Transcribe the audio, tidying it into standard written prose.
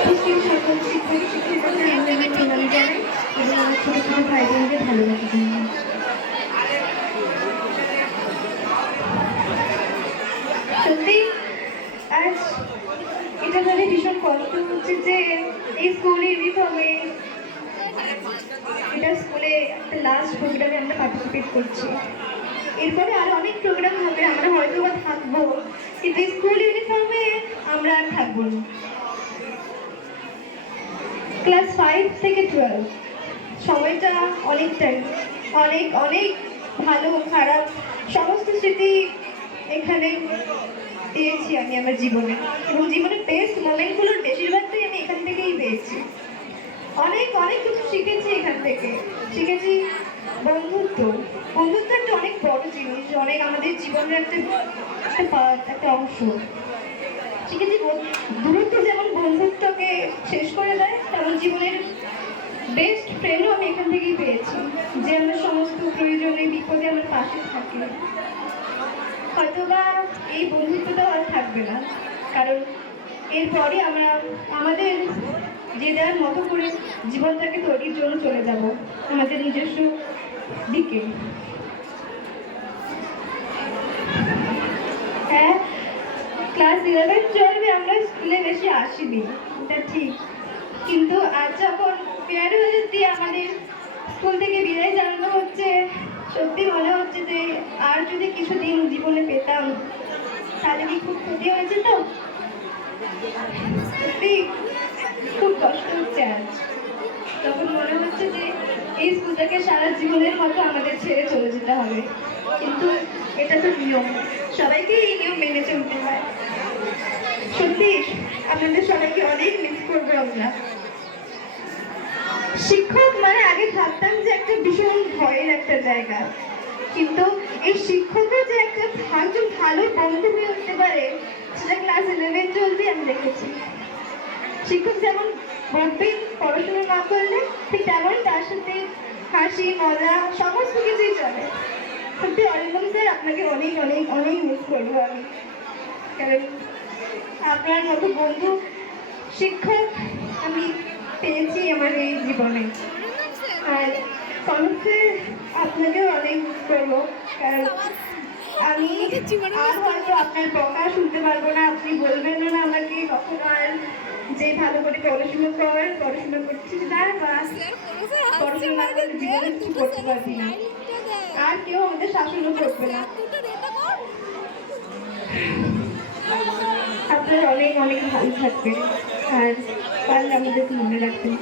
উপস্থিত সকল শিক্ষক শিক্ষিকাদের আন্দোলনের প্রণালী জানাই এবং আমার ছোট ছোট ভাই বোনদের ভালোবাসা জানাই। সত্যি আজ এটা ভেবে ভীষণ কষ্ট হচ্ছে যে এই স্কুল ইউনিফর্মে এটা স্কুলে একটা লাস্ট প্রোগ্রামে আমরা পার্টিসিপেট করছি। এরপরে আরো অনেক প্রোগ্রাম হবে, আমরা হয়তো বা থাকবো, কিন্তু স্কুল ইউনিফর্মে আমরা আর থাকবো না। ক্লাস 5 থেকে 12 সময়টা অনেকটাই অনেক অনেক ভালো খারাপ সমস্ত স্মৃতি এখানে পেয়েছি আমি আমার জীবনে, এবং জীবনের বেস্ট মোমেন্টগুলোর বেশিরভাগটাই আমি এখান থেকেই পেয়েছি। অনেক অনেক কিছু শিখেছি এখান থেকে। শিখেছি বন্ধুত্ব। বন্ধুত্ব একটা অনেক বড় জিনিস, অনেক আমাদের জীবনের একটা পার্ট, একটা অংশ। শিখেছি দূরত্ব যেমন বন্ধুত্বকে শেষ করে দেয়, তেমন জীবনের বেস্ট ফ্রেন্ডও আমি এখান থেকেই পেয়েছি, যে আমার সমস্ত প্রয়োজনে বিপদে আমার পাশে থাকে। হয়তোবা এই বন্ধুত্বটাও আর থাকবে না, কারণ এরপরে আমরা আমাদের যে যার মতো করে জীবনটাকে তৈরির জন্য চলে যাব আমাদের নিজস্ব দিকে। হ্যাঁ, ক্লাস 11-12 আমরা স্কুলে বেশি আসিনি, এটা ঠিক, কিন্তু আজ যখন ফেয়ারওয়েল দিয়ে আমাদের স্কুল থেকে বিদায় জানানো হচ্ছে, সত্যি মনে হচ্ছে যে আর যদি কিছুদিন জীবনে পেতাম তাহলে কি খুব ক্ষতি হয়েছে। তো সত্যি খুব কষ্ট হচ্ছে আজ, তখন মনে হচ্ছে যে এই স্কুলটাকে সারা জীবনের মতো আমাদের ছেড়ে চলে যেতে হবে, কিন্তু এটা তো নিয়ম, সবাইকে এই নিয়ম মেনে চলতে হয়। সত্যি আপনাদের সবাইকে অনেক মিস করবো আমরা। শিক্ষক মানে আগে ভাবতাম যে একটা ভীষণ ভয়ের একটা জায়গা, কিন্তু এই শিক্ষকও যে একটা একজন ভালো বন্ধু হয়ে উঠতে পারে সেটা ক্লাস 11-12 আমি দেখেছি। শিক্ষক যেমন বলবেন পড়াশোনা না করলে, ঠিক তেমন তার সাথে হাসি মজা সমস্ত কিছুই চলে। সত্যি অরিন্দম স্যার, আপনাকে অনেক অনেক অনেক মিস করবো আমি, কারণ আপনার মতো বন্ধু শিক্ষক আমি পেয়েছি আমার এই জীবনে। আর কনককে আপনাকেও অনেক মিস করবো, কারণ আমি আর হয়তো আপনার বকা শুনতে পারবো না, আপনি বলবেন না আমাকে কখনো আর যে ভালো করে পড়াশোনা কর, পড়াশোনা করছিস না, বা পড়াশোনা করে জীবনে কিছু করতে পারবি না, আর কেউ আমাদের শাসনও করবে না। আপনারা অনেক অনেক ভালো থাকবেন, আর পারলে আমাদেরকে মনে রাখবেন।